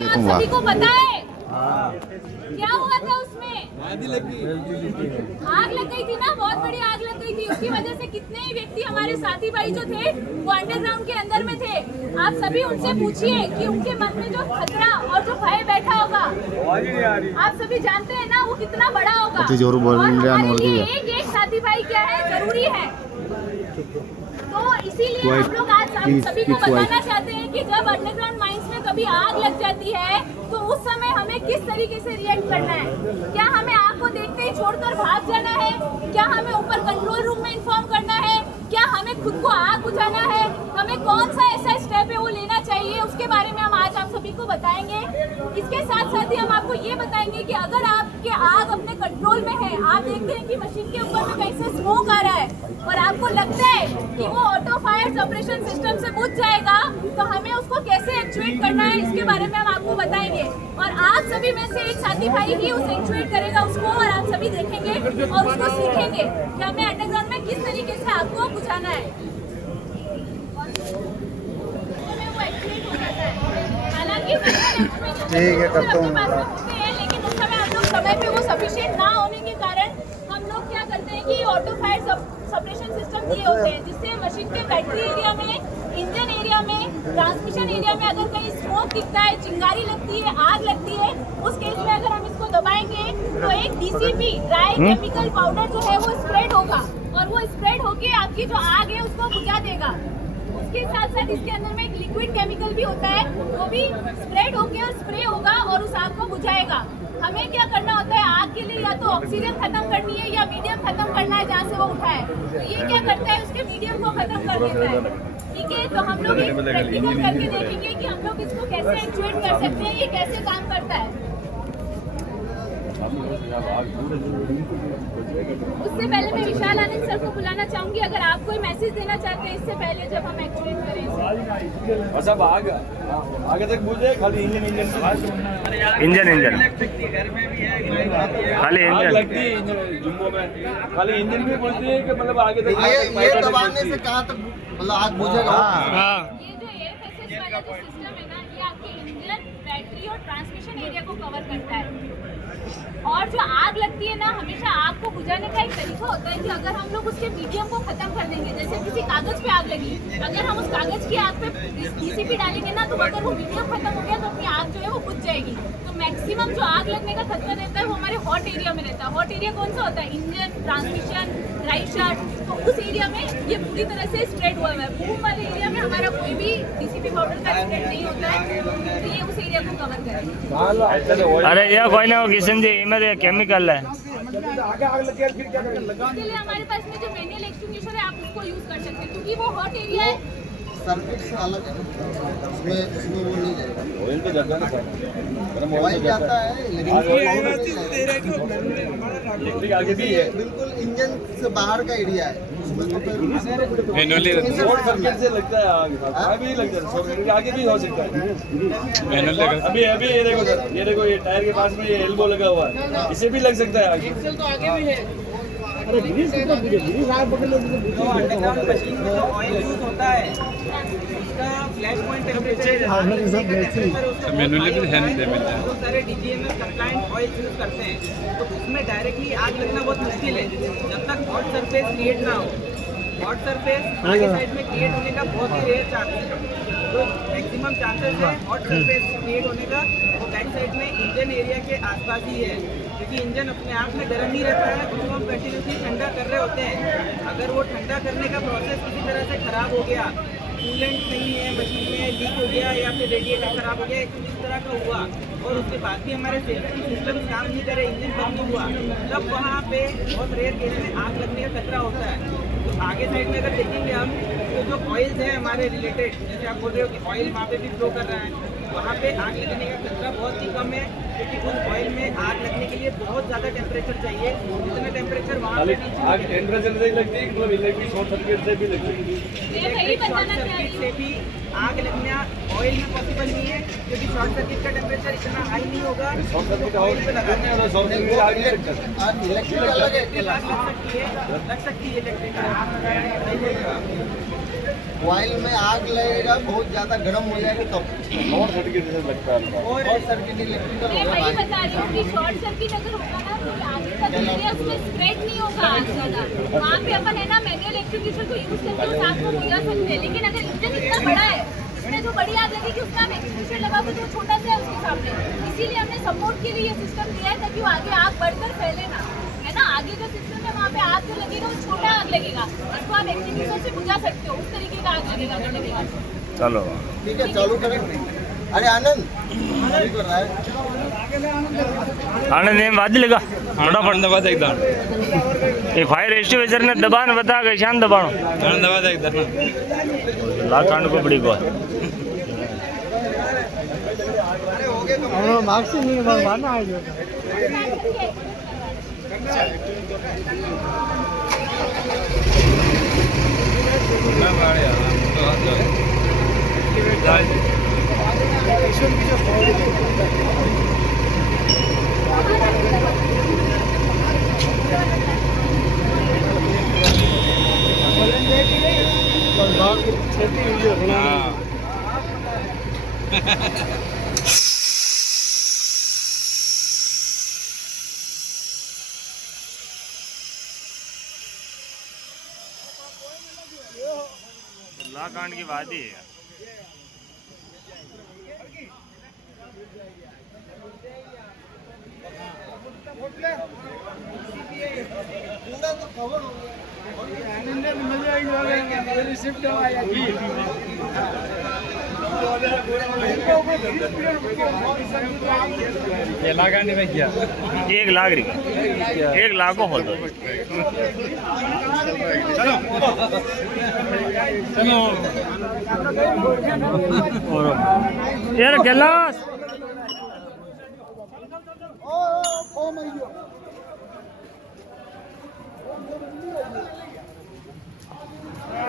देखूंगा। सभी को पता है क्या हुआ था उसमें? आग लग गई थी ना, बहुत बड़ी आग लग गई थी। उसकी वजह से कितने ही व्यक्ति हमारे साथी भाई जो थे वो अंडरग्राउंड के अंदर में थे। आप सभी उनसे पूछिए कि उनके मन में जो खतरा और जो भय बैठा होगा, आप सभी जानते हैं ना वो कितना बड़ा होगा। और हमारे लिए एक एक साथी भाई क्या है, जरूरी है। तो इसीलिए हम लोग आज सभी को बताना चाहते हैं कि जब अंडरग्राउंड माइंस में कभी आग लग जाती है तो उस समय हमें किस तरीके से रिएक्ट करना है। क्या हमें आग को देखते ही छोड़कर भाग जाना है? क्या हमें ऊपर कंट्रोल रूम में इन्फॉर्म करना है? क्या हमें खुद को आग बुझाना है? हमें कौन सा ऐसा स्टेप है वो लेना चाहिए, उसके बारे में हम आज आप सभी को बताएंगे। इसके साथ साथ ही हम आपको ये बताएंगे कि अगर आपके आग अपने कंट्रोल में है, आप देखते हैं कि मशीन के ऊपर में कहीं से स्मोक आ रहा है और आपको लगता है कि वो ऑटो फायर सप्रेशन सिस्टम से बुझ जाएगा, तो हमें उसको कैसे एक्चुएट करना है इसके बारे में हम आपको बताएंगे। और आप सभी में से एक साथी भाई ही उसे एक्चुएट करेगा उसको, और आप सभी देखेंगे और उसको सीखेंगे कि हमें अंडरग्राउंड में किस तरीके से आपको बुझाना है। हालांकि ठीक है, करता हूँ। लेकिन उस समय हम लोग समय पे वो सफिशिएंट ना होने के कारण हम लोग क्या करते हैं कि ऑटो फायर सप्रेशन सिस्टम दिए होते हैं, जिससे मशीन के बैटरी एरिया में, इंजन एरिया में, ट्रांसमिशन एरिया में अगर कहीं स्मोक दिखता है, चिंगारी लगती है, आग लगती है, उस केस में अगर हम इसको दबाएंगे तो एक DCP ड्राई केमिकल पाउडर जो है वो स्प्रेड होगा और वो स्प्रेड होके आपकी जो आग है उसको बुझा देगा। उसके साथ साथ इसके अंदर में एक लिक्विड केमिकल भी होता है, वो भी स्प्रेड होके और स्प्रे होगा और उस आग को बुझाएगा। हमें क्या करना होता है, आग के लिए या तो ऑक्सीजन खत्म करनी है या मीडियम खत्म करना है जहाँ से वो उठा है। तो ये क्या करता है, उसके मीडियम को खत्म कर देता है। ठीक है, तो हम लोग एक प्रैक्टिकल करके देखेंगे कि हम लोग इसको कैसे एक्चुएट कर सकते हैं, ये कैसे काम करता है। उससे पहले मैं विशाल आनंद सर को बुलाना चाहूंगी, अगर आप कोई मैसेज देना चाहते हैं इससे पहले जब हम एक्चुएट करें इसे। सब आगे तक बुझे, खाली इंजन खाली इंजन लगती है जुम्मो में, खाली इंजन भी बोलती है कि मतलब आगे तक ये दबाने से कहाँ तक मतलब आग बुझेगा? ये जो एयर पैसेज वाला जो सिस्टम है ना, ये आपके इंजन, बैटरी और ट्रांसमिशन एरिया को कवर करता है। और जो आग लगती है ना, हमेशा आग को बुझाने का एक तरीका होता है कि अगर हम लोग उसके मीडियम को खत्म कर देंगे, जैसे किसी कागज पे आग लगी, अगर हम उस कागज की आग पे DCP डालेंगे ना, तो अगर वो मीडियम खत्म हो गया तो अपनी आग जो है वो बुझ जाएगी। तो मैक्सिमम जो आग लगने का खतरा रहता है वो हमारे हॉट एरिया में रहता है। हॉट एरिया कौन सा होता है? Engine, transmission, drive shaft. तो उस एरिया में ये पूरी तरह से स्प्रेड हुआ है। बूम वाले एरिया में हमारा कोई भी DCP पाउडर का स्प्रेड नहीं होता है, तो ये उस एरिया को कवर करेगा। अरे ये कोई ना किशन जी मेरे केमिकल है, इसके लिए हमारे पास में जो मैनुअल एक्सटिंग्विशर है आप उसको यूज कर सकते हैं, क्योंकि वो हॉट एरिया है। सर्किट से अलग है, उसमें वो नहीं जाएगा। ऑयल तो जाता है ना, ऑयल जाता है लेकिन आगे भी है, बिल्कुल इंजन से बाहर का एरिया है। मैनुअली सर्किट से लगता है आग भी लग जाता है, आगे भी हो सकता है मैनुअली। अभी ये देखो सर, ये देखो ये टायर के पास में ये एल्बो लगा हुआ है, इसे भी लग सकता है आगे। तो आगे भी है। अंडरग्राउंड मशीन में जो ऑयल यूज होता है उसका फ्लैश पॉइंट टेम्परेचर मैनुअली भी है नहीं, बहुत सारे DGMS कंप्लाइंट ऑयल यूज करते हैं, तो उसमें डायरेक्टली आग लगना बहुत मुश्किल है जब तक हॉट सरफेस क्रिएट ना हो। हॉट सरफेस आगे साइड में क्रिएट होने का बहुत ही रेयर चांसेस है, तो मैक्सिमम चांसेस है हॉट सरफेस क्रिएट होने का वो बैक साइड में इंजन एरिया के आसपास ही है, क्योंकि इंजन अपने आप में गर्म ही रहता है, उसको हम कंटिन्यूसली ठंडा कर रहे होते हैं। अगर वो ठंडा करने का प्रोसेस किसी तरह से खराब हो गया, कूलेंट नहीं है मशीन में, लीक हो गया या फिर रेडिएटर खराब हो गया, कुछ इस तरह का हुआ और उसके बाद भी हमारे सेफ्टी सिस्टम काम नहीं करे, इंजन बंद हुआ, तब वहाँ पे बहुत रेयर केस में आग लगने का खतरा होता है। तो आगे साइड में अगर देखेंगे हम तो जो ऑयल्स हैं हमारे रिलेटेड, जैसे आप बोल रहे हो कि ऑयल वहाँ पे भी फ्लो कर रहा है, वहाँ पे आग लगने का खतरा बहुत ही कम है, क्योंकि उस ऑयल में आग लगने के लिए बहुत ज़्यादा टेम्परेचर चाहिए। जितना टेम्परेचर वहाँ पे आग टेम्परेचर से लगती है, मतलब इलेक्ट्रिक शॉर्ट सर्किट से भी लगती है। इलेक्ट्रिक शॉर्ट सर्किट से भी आग लगना ऑयल में पॉसिबल नहीं है, क्योंकि शॉर्ट सर्किट का टेम्परेचर इतना हाई नहीं होगा। शॉर्ट सर्किट ऑयल पे लगाते हैं, शॉर्ट सर्किट आग नहीं लगता। इलेक्ट्रिक अलग है, लग सकती है इलेक्ट्रिक ऑयल में आग लगेगा, बहुत ज्यादा गर्म हो जाएगा तब शॉर्ट सर्किट से लगता है और सर्किट इलेक्ट्रिकल मैं होगा वही भाई। बता रही हूँ कि शॉर्ट सर्किट अगर होगा ना तो आगे का एरिया उसमें स्प्रेड नहीं होगा आग ज्यादा। वहाँ पे अपन है ना मैनुअल एक्सटिंग्विशर को यूज करके उस आग को बुझा सकते हैं, लेकिन अगर इंजन इतना बड़ा है इसमें जो बड़ी आग लगेगी उसका हम एक्सटिंग्विशर लगाओगे तो वो छोटा सा है उसके सामने। इसीलिए हमने सपोर्ट के लिए ये सिस्टम दिया है ताकि वो आगे आग बढ़कर फैले ना, है ना। आगे का सिस्टम है वहाँ पे आग जो लगेगा वो छोटा आग लगेगा, इसको आप एक्सटिंग्विशर से बुझा सकते हो, उस तरीके का आग लगेगा अगर लगेगा। चलो ठीक है चालू करें। अरे आनंद अभी कर रहा है। आनंद एम वादी लगा फटाफट दबा दे एकदम ये फायर एक्सटिंग्विशर ने दबान बता के शान दबानो दबा दे एकदम लाकांड को बड़ी को लाकांड की वादी है पूरा तो कवर हो गया। ये लगा नहीं किया 1 लाख रुपये 1 लाख को हो दो चलो यार गिलास ओ मर गया।